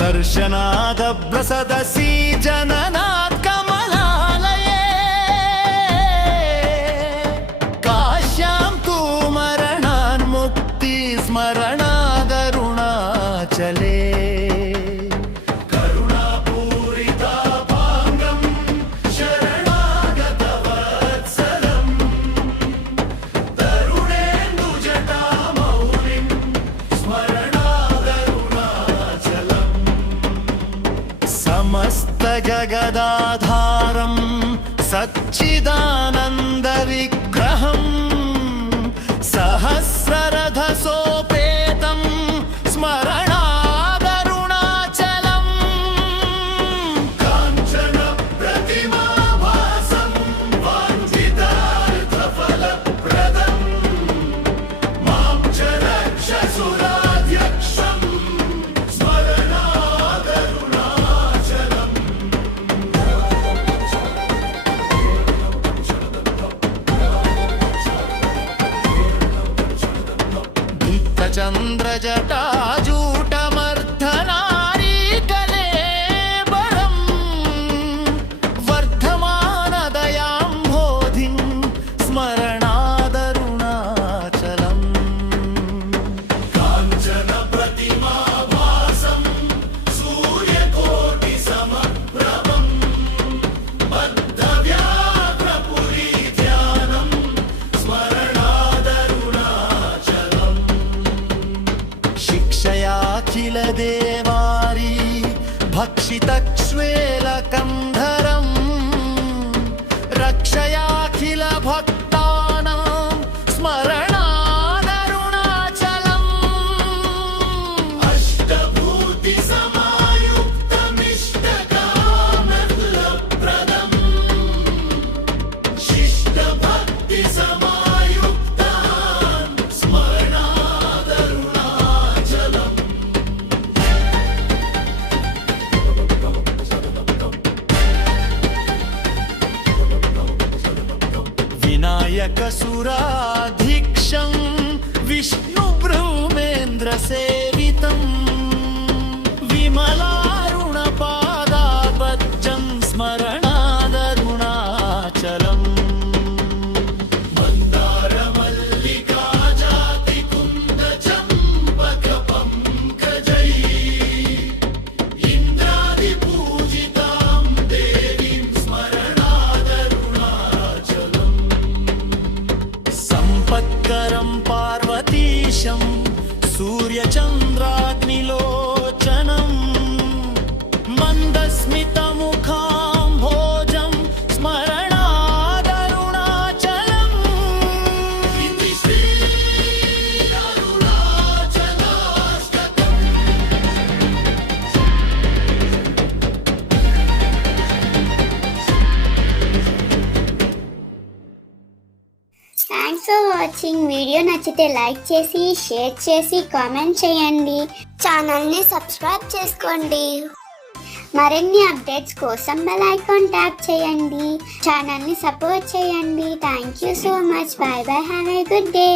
दर्शनाद प्रसदसि जननात् कमलालये काश्यां तु मरणान्मुक्ति स्मरणादरुणाचले समस्त जगदाधारं सच्चिदानंद विग्रहं सहस्ररथसोपेतं स्मरणादरुणाचलं काञ्चन प्रतिमाभासं वाञ्छितार्थफलप्रदं मां च रक्षसुराध्यक्षं चन्द्रजटाजूटमर्धनारीकलेबरं वर्धमानदयाम्भोधिं स्मरणादरुणाचलम् काञ्चनप्रतिमाभासं सूर्यकोटिसमप्रभं बद्धव्याघ्रपुरीध्यानं स्मरणादरुणाचलम् शिक्षयाखिलदेवारी भक्षितक्ष्वेलकन्धरं रक्षयाखिलभक्तानां स्मरणादरुणाचलम् अष्टभूतिसमायुक्तमिष्टकामफलप्रदं शिष्टभक्तिसमायुक्तान् स्मरणादरुणाचलम् विनायकसुराधीक्षं विष्णुभ्रूमेन्द्रसेवितं विमलारुणपादाबद्धं स्मरणादरुणाचलम् मन्दारमल्लिकाजातिकुन्दचम्पकपङ्कजै इन्द्रादिपूजितां देवीं स्मरणादरुणाचलम् सम्पत्करं पार्वतीशं सूर्यचन्द्राग्निलोचनं मन्दस्मितमुखाम्भोजं स्मरणादरुणाचलम् इति Shri Arunachalashtakam thanks for watching. Video నచ్చితే లైక్ చేసి షేర్ చేసి కామెంట్ చేయండి. ఛానల్ని సబ్స్క్రైబ్ చేసుకోండి. మరిన్ని అప్డేట్స్ కోసం బెల్ ఐకాన్ ట్యాప్ చేయండి. ఛానల్ని సపోర్ట్ చేయండి. Thank you so much. By by. Have a good day.